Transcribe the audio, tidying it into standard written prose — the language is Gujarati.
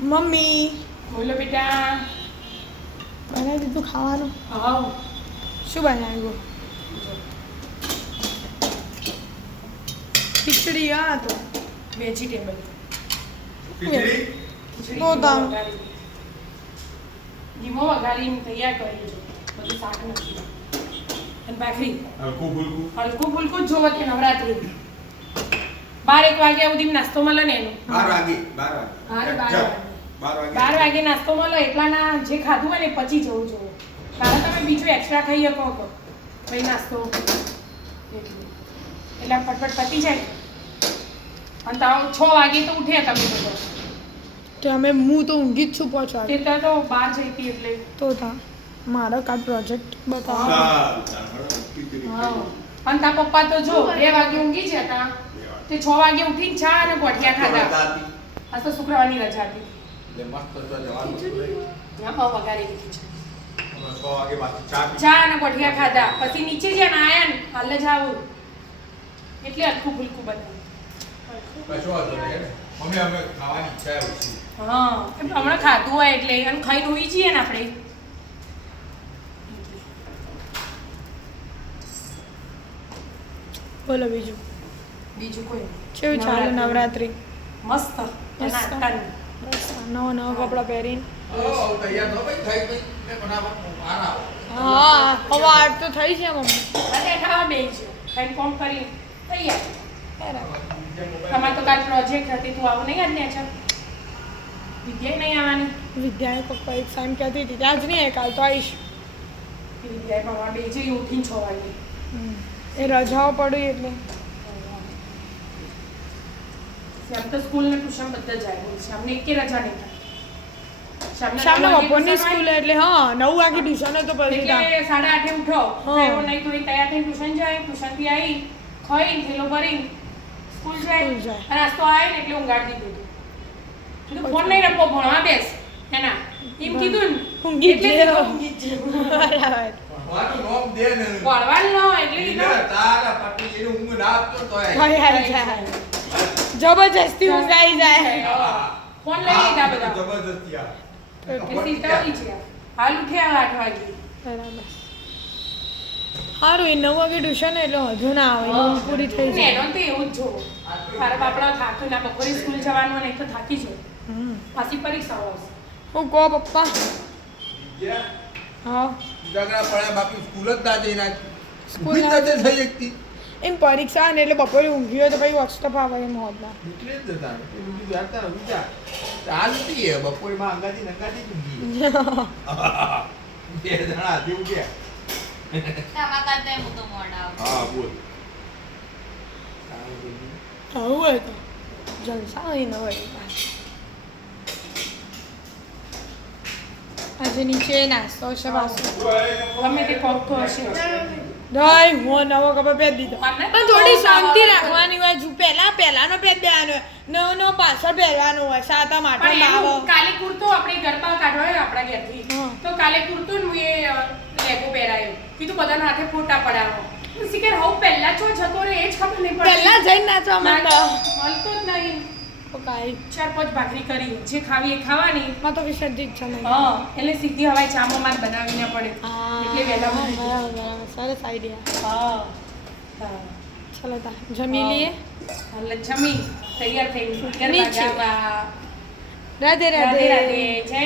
મમ્મી બોલો બેટા. બનાવી દીધું ખાવાનું? હા. શું બનાવ્યું? ખીચડી. આ તો વેજીટેબલ ખીચડી તો દાળ. ધીમો વઘારીને તૈયાર કરી છે. બધું શાક નથી અને ભાખરી હલકું ફુલકું જ જોવો કે નવરાત્રી 12-1 વાગ્યા સુધી નાસ્તો મળે ને એનો 12 વાગે નાસ્તો મળે એટલાના જે ખાધું હોય ને પછી જવું જોઈએ. કારણ તમે બીજું એક્સ્ટ્રા ખાઈ શકો તો ભાઈ નાસ્તો એટલે ફટફટ પતી જાય. અને તાવ 6 વાગે તો ઉઠ્યા તમે લોકો તો અમે હું તો ઊંઘી જ છું પહોંચવા તે તો બહાર જઈતી એટલે તો તા મારો કાલ પ્રોજેક્ટ બતાવો. અને તા પપ્પા તો જો 2 વાગે ઊંઘી જતા તે 6 વાગે ઉઠીને ચા અને ગોઠિયા ખાધા. આજ તો શુક્રવારની રજા હતી એટલે વઘારેલી ખીચડી ચા અને ગોઠિયા ખાધા. પછી નીચે જ્યાં આયા ને હાલ જ આવું એટલે હલકું ફુલકું બનાવ્યું. હા હમણાં ખાધું હોય એટલે અને ખાઈને હોઈ જઈએ ને આપણે. બોલો બીજું કોઈ કેવું ચાલે નવરાત્રી? મસ્ત નવા કપડાં પહેરીને હા હવે આજ તો થઈ છે મમ્મી. અને ખાવા બે છે ખાઈને કોમ કરી તૈયાર. તમારે તો કાલ પ્રોજેક્ટ હતી તું આવું નહીં આજને અચ્છા વિદ્યાએ નહીં આવવાની? વિદ્યાએ પપ્પા એક ટાઈમ કહેતી હતી ત્યાં જ નહીં આવે કાલ તો આવીશ. વિદ્યાએ મામા બે જઈ ઉઠીને 6 વાગે એ રજાઓ પડી એટલે આમ તો સ્કૂલ ને ટ્યુશન બધા જાય છે. અમને એકે રજા નહીં થાય. શામના બપોરની સ્કૂલ એટલે હા 9 વાગે ટ્યુશન તો પછી એટલે 8:30 ઉઠો એવું નહીં તો તૈયાર થઈને ટ્યુશન જાય. ટ્યુશનથી આવી ખાઈને થેલો ભરીને સ્કૂલ જાય અને નાસ્તો આવે ને એટલે ઊંઘાડી દીધું. કીધું ફોન નહીં રખો ભણવા બેસ એના એમ કીધું ને ઊંઘી જ બરાબર ભણવાનું ન હોય એટલે જબરજસ્તી ઊંઘ આવી જાય. ફોન લઈ લીધા બધા હાલ ઉઠ્યા 8 વાગે. બરાબર સારું એ 9 વાગે ટ્યુશન એટલે હજુ ના આવે ઊંઘ પૂરી થઈ જાય. એનો તો એવું જ જોવો મારા બાપડા થાક્યું ના બપોરે સ્કૂલ જવાનું ને તો થાકી જાય. પાછી પરીક્ષાઓ આવશે. હું કહો પપ્પા હા સ્કૂલ એમ પરીક્ષા ને એટલે બપોરે ઊંઘી હોય તો પછી વોટ્સઅપ આવે એમ હોદના આવું હોય તો જલસા હોય ન હોય. આજે નીચે નાસ્તો છે પાછો ગમે તે કોક હશે દઈ હું નવો કપડાં પહેરી દીધો પણ થોડી શાંતિ રાખવાની હોય. પહેલાનો પહેર દેવાનો નવો પાછળ પહેરવાનો હોય. સાતા માટે કાલે કુર્તો આપણે ગરબા કાઢવા હોય આપણા ઘરથી તો કાલે કુર્તો ને એ લેગો પહેરાયો કીધું બધાના હાથે ફોટા પડાવો. શીખર હવે પહેલા છો જતો રે એ જ ખબર નહીં પડે. પહેલા જઈને નાચવા માંડો મળતો જ નહીં. કાઈ 4-5 ભાખરી કરી જે ખાવી એ ખાવાની. માં તો વિસર્જિત ઈચ્છા નહીં. હા એટલે સીધી હવાઈ ચામો માર બનાવી ના પડે એટલે વહેલા બરાબર સરસ આઈડિયા. હા ચલો તા જમી લઈએ. એટલે જમી તૈયાર થઈ નીચે. રાધે રાધે રાધે રાધે જય